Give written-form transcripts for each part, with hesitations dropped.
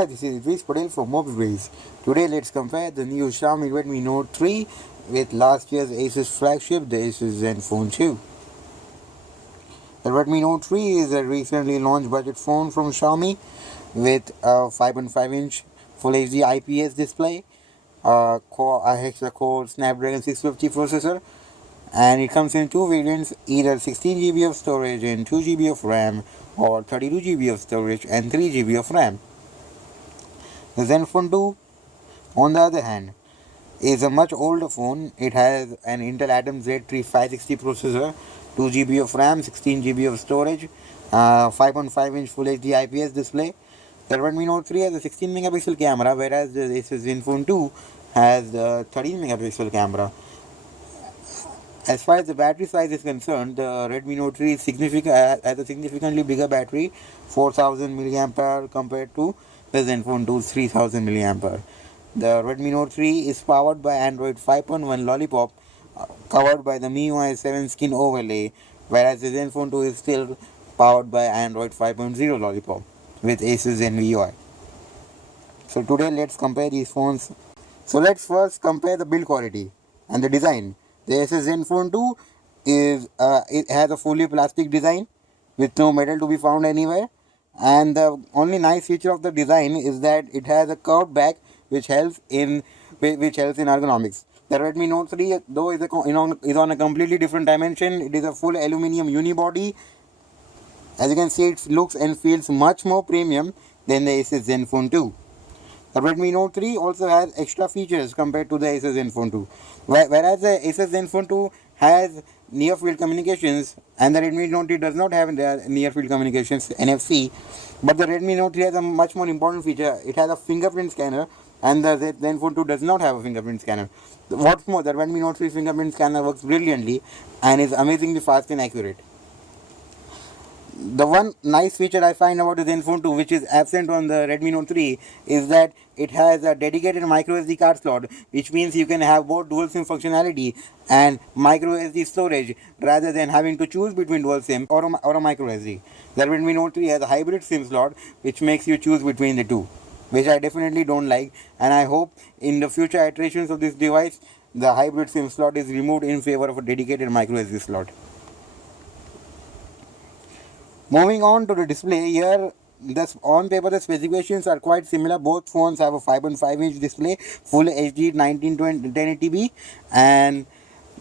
Hi, this is Idris Patel from MobileBraze. Today let's compare the new Xiaomi Redmi Note 3 with last year's Asus flagship, the Asus Zenfone 2. The Redmi Note 3 is a recently launched budget phone from Xiaomi with a 5.5-inch Full HD IPS display, a Hexa-core Snapdragon 650 processor, and it comes in two variants, either 16GB of storage and 2GB of RAM, or 32GB of storage and 3GB of RAM. The Zenfone 2, on the other hand, is a much older phone. It has an Intel Atom Z3 560 processor, 2GB of RAM, 16GB of storage, 5.5-inch Full HD IPS display. The Redmi Note 3 has a 16-megapixel camera, whereas the Asus Zenfone 2 has a 13-megapixel camera. As far as the battery size is concerned, the Redmi Note 3 has a significantly bigger battery, 4000 mAh compared to the Zenfone 2's 3000 mAh. The Redmi Note 3 is powered by Android 5.1 Lollipop, covered by the MIUI 7 skin overlay, whereas the Zenfone 2 is still powered by Android 5.0 Lollipop with Asus ZenUI. So today let's compare these phones. So let's first compare the build quality and the design. The Asus Zenfone 2 it has a fully plastic design with no metal to be found anywhere, and the only nice feature of the design is that it has a curved back which helps in ergonomics. The Redmi Note 3, though, is on a completely different dimension. It is a full aluminum unibody. As you can see, it looks and feels much more premium than the Asus Zenfone 2. The Redmi Note 3 also has extra features compared to the Asus Zenfone 2. Whereas the Asus Zenfone 2 has near-field communications and the Redmi Note 3 does not have near-field communications, NFC, but the Redmi Note 3 has a much more important feature. It has a fingerprint scanner, and the Zenfone 2 does not have a fingerprint scanner. What's more, the Redmi Note 3 fingerprint scanner works brilliantly and is amazingly fast and accurate. The one nice feature I find about the Zenfone 2, which is absent on the Redmi Note 3, is that it has a dedicated micro SD card slot, which means you can have both dual SIM functionality and micro SD storage rather than having to choose between dual SIM or a micro SD. The Redmi Note 3 has a hybrid SIM slot, which makes you choose between the two, which I definitely don't like, and I hope in the future iterations of this device, the hybrid SIM slot is removed in favor of a dedicated micro SD slot. Moving on to the display, here on paper the specifications are quite similar. Both phones have a 5.5-inch display, full HD 1080p and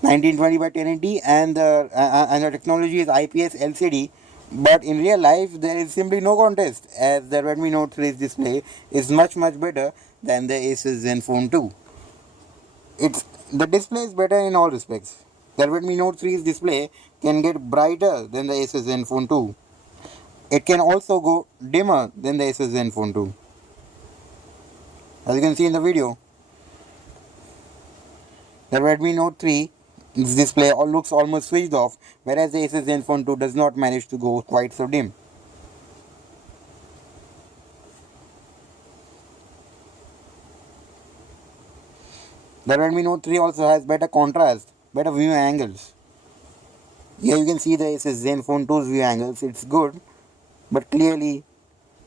1920 by 1080, and the technology is IPS LCD. But in real life, there is simply no contest, as the Redmi Note 3's display is much better than the Asus Zenfone 2. The display is better in all respects. The Redmi Note 3's display can get brighter than the Asus Zenfone 2. It can also go dimmer than the Asus Zenfone 2. As you can see in the video, the Redmi Note 3 display looks almost switched off, whereas the Asus Zenfone 2 does not manage to go quite so dim. The Redmi Note 3 also has better contrast, better view angles. Here you can see the Asus Zenfone 2's view angles. It's good, but clearly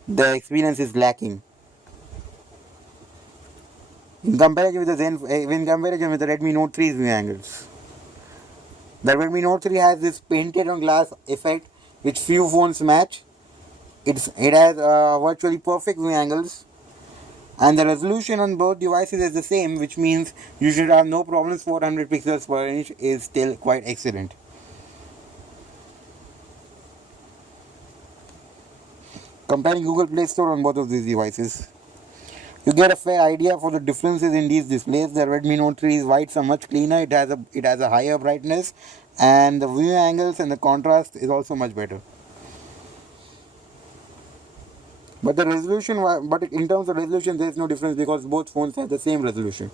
the experience is lacking. In comparison with the Redmi Note 3's view angles. The Redmi Note 3 has this painted on glass effect which few phones match. It has virtually perfect view angles, and the resolution on both devices is the same, which means you should have no problems. 400 pixels per inch is still quite excellent. Comparing Google Play Store on both of these devices, you get a fair idea for the differences in these displays. The Redmi Note 3's whites are much cleaner. It has a higher brightness, and the view angles and the contrast is also much better. But in terms of resolution, there is no difference because both phones have the same resolution.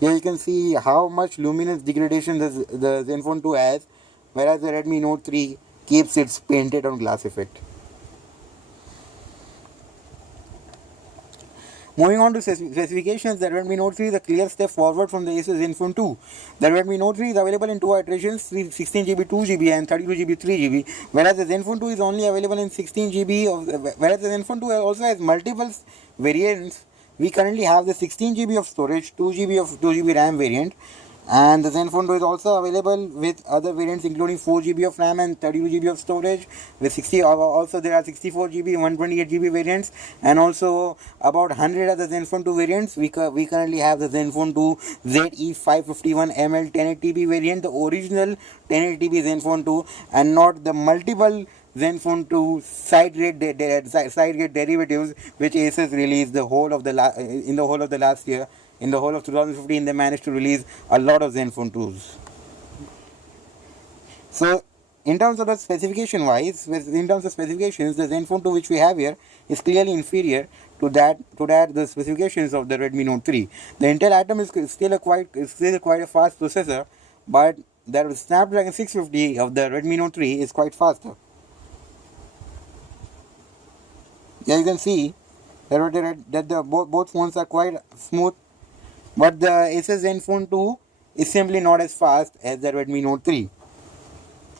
Here you can see how much luminance degradation the Zenfone 2 has, whereas the Redmi Note 3 keeps its painted on glass effect. Moving on to specifications, the Redmi Note 3 is a clear step forward from the Asus Zenfone 2. The Redmi Note 3 is available in two iterations, 16GB 2GB and 32GB 3GB, whereas the Zenfone 2 is only available in 16GB. Whereas the Zenfone 2 also has multiple variants. We currently have the 16GB of storage, 2GB of 2GB RAM variant, and the Zenfone 2 is also available with other variants including 4GB of RAM and 32GB of storage. With 60, also there are 64GB, 128GB variants, and also about 100 other Zenfone 2 variants. We currently have the Zenfone 2 ZE551ml 1080p variant, the original 1080p Zenfone 2, and not the multiple Zenfone 2 side grade derivatives which Asus released in the whole of the last year. In the whole of 2015, they managed to release a lot of Zenfone 2s. So, in terms of the specifications, the Zenfone 2 which we have here is clearly inferior to the specifications of the Redmi Note 3. The Intel Atom is still quite a fast processor, but the Snapdragon 650 of the Redmi Note 3 is quite faster. Yeah, you can see that both phones are quite smooth. But the Asus Zenfone 2 is simply not as fast as the Redmi Note 3.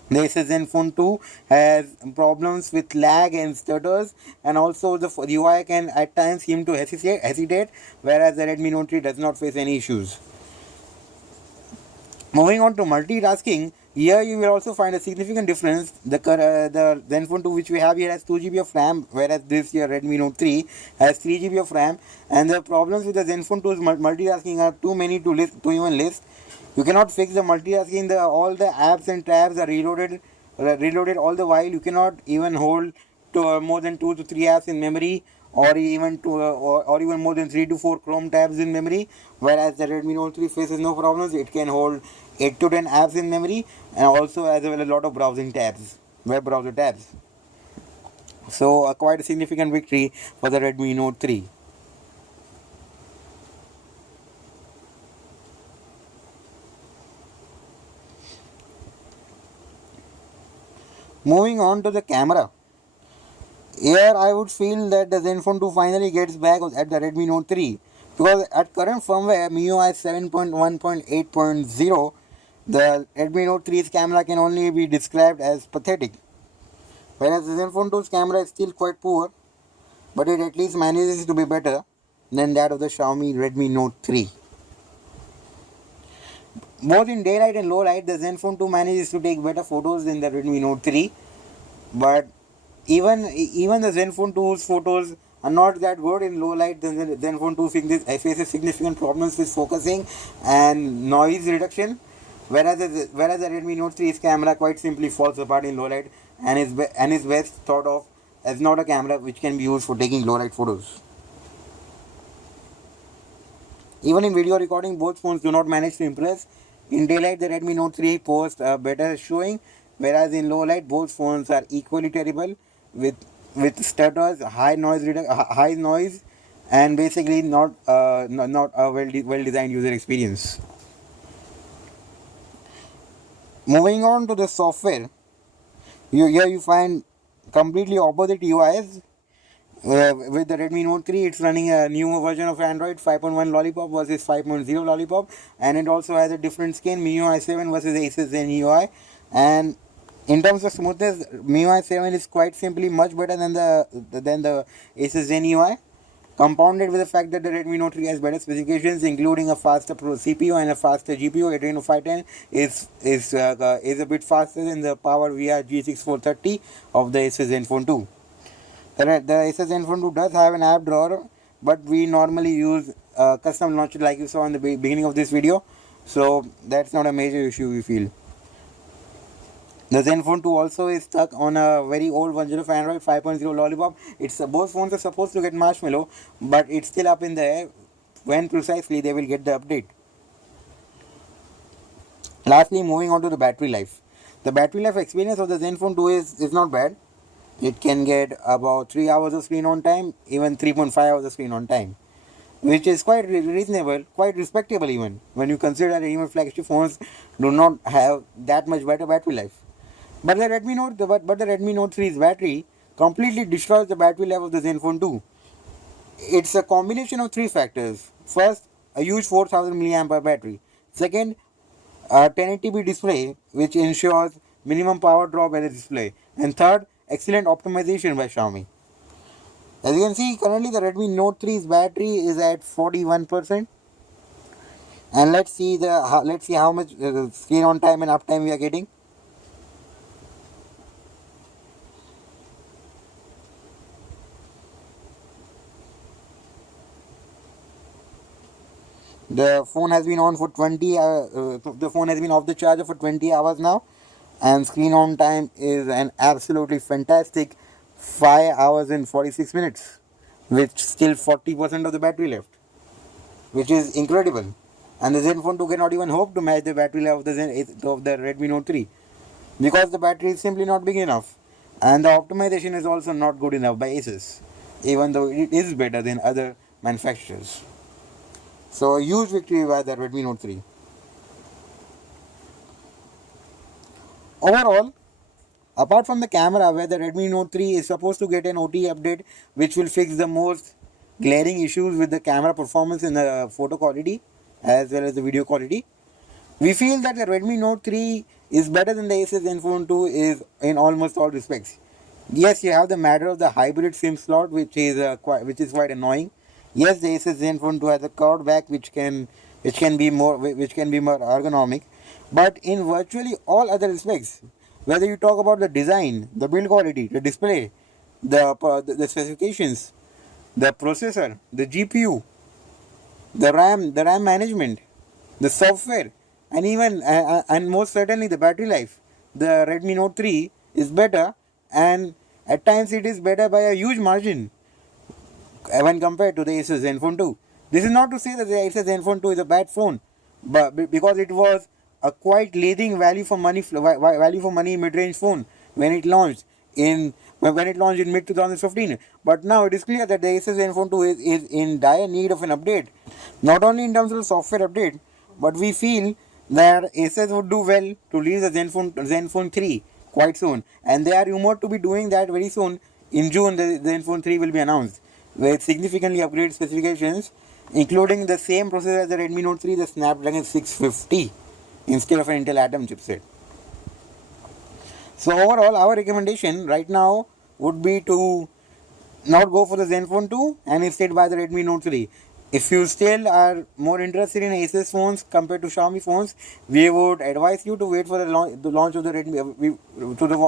The Asus Zenfone 2 has problems with lag and stutters, and also the UI can at times seem to hesitate, whereas the Redmi Note 3 does not face any issues. Moving on to multitasking, here you will also find a significant difference. The Zenfone 2 which we have here has 2GB of RAM, whereas this here Redmi Note 3 has 3GB of RAM. And the problems with the Zenfone 2's multitasking are too many to even list. You cannot fix the multitasking. All the apps and tabs are reloaded all the while. You cannot even hold to more than 2 to 3 apps in memory, or even more than 3 to 4 Chrome tabs in memory, whereas the Redmi Note 3 faces no problems. It can hold 8 to 10 apps in memory, and also as well a lot of browsing tabs, web browser tabs. So quite a significant victory for the Redmi Note 3. Moving on to the camera. Here I would feel that the Zenfone 2 finally gets back at the Redmi Note 3, because at current firmware MIUI 7.1.8.0, the Redmi Note 3's camera can only be described as pathetic, whereas the Zenfone 2's camera is still quite poor, but it at least manages to be better than that of the Xiaomi Redmi Note 3. Both in daylight and low light, the Zenfone 2 manages to take better photos than the Redmi Note 3, but even the Zenfone 2's photos are not that good in low light. The Zenfone 2 faces significant problems with focusing and noise reduction, whereas the Redmi Note 3's camera quite simply falls apart in low light and is best thought of as not a camera which can be used for taking low light photos. Even in video recording, both phones do not manage to impress. In daylight, the Redmi Note 3 posts a better showing, whereas in low light, both phones are equally terrible with stutters, high noise, and basically not a well designed user experience. Moving on to the software, here you find completely opposite UIs. With the Redmi Note 3, it's running a new version of Android 5.1 Lollipop versus 5.0 Lollipop, and it also has a different skin, MIUI 7 versus Asus ZenUI. And in terms of smoothness, MIUI 7 is quite simply much better than the Asus ZenUI, compounded with the fact that the Redmi Note 3 has better specifications, including a faster CPU and a faster GPU. Adreno 510 is a bit faster than the PowerVR G6430 of the Asus Zenfone 2. The Asus Zenfone 2 does have an app drawer, but we normally use custom launcher like you saw in the beginning of this video, so that's not a major issue we feel. The Zenfone 2 also is stuck on a very old version of Android 5.0 Lollipop. Both phones are supposed to get Marshmallow, but it's still up in the air when precisely they will get the update. Lastly, moving on to the battery life. The battery life experience of the Zenfone 2 is not bad. It can get about 3 hours of screen on time, even 3.5 hours of screen on time, which is quite reasonable, quite respectable even, when you consider that even flagship phones do not have that much better battery life. But the Redmi Note 3's battery completely destroys the battery life of the Zenfone 2. It's a combination of three factors. First, a huge 4000 milliamp hour battery. Second, a 1080p display which ensures minimum power drop at the display. And third, excellent optimization by Xiaomi. As you can see, currently the Redmi Note 3's battery is at 41%. And let's see how much screen on time and uptime we are getting. The phone has been on for 20. The phone has been off the charger for 20 hours now, and screen on time is an absolutely fantastic 5 hours and 46 minutes, with still 40% of the battery left, which is incredible. And the Zenfone 2 cannot even hope to match the battery life of the Redmi Note 3, because the battery is simply not big enough, and the optimization is also not good enough by Asus, even though it is better than other manufacturers. So a huge victory by the Redmi Note 3. Overall, apart from the camera, where the Redmi Note 3 is supposed to get an OT update which will fix the most glaring issues with the camera performance and the photo quality as well as the video quality, we feel that the Redmi Note 3 is better than the Asus Zenfone 2 is in almost all respects. Yes, you have the matter of the hybrid SIM slot, which is quite annoying. Yes, the Asus Zenfone 2 has a curved back which can be more ergonomic, but in virtually all other respects, whether you talk about the design, the build quality, the display, the specifications, the processor, the GPU, the RAM management, the software, and even and most certainly the battery life, the Redmi Note 3 is better, and at times it is better by a huge margin when compared to the Asus Zenfone 2. This is not to say that the Asus Zenfone 2 is a bad phone, but because it was a quite leading value for money mid-range phone when it launched in mid 2015. But now it is clear that the Asus Zenfone 2 is in dire need of an update, not only in terms of the software update, but we feel that Asus would do well to release the Zenfone 3 quite soon, and they are rumored to be doing that very soon. In June, the Zenfone 3 will be announced with significantly upgraded specifications, including the same processor as the Redmi Note 3, the Snapdragon 650, instead of an Intel Atom chipset. So overall, our recommendation right now would be to not go for the Zenfone 2 and instead buy the Redmi Note 3. If you still are more interested in Asus phones compared to Xiaomi phones, we would advise you to wait for the launch of the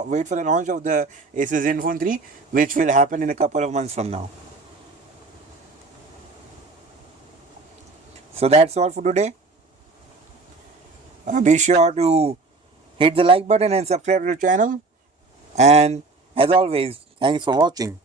wait for the launch of the Asus Zenfone 3, which will happen in a couple of months from now. So that's all for today. Be sure to hit the like button and subscribe to the channel. And as always, thanks for watching.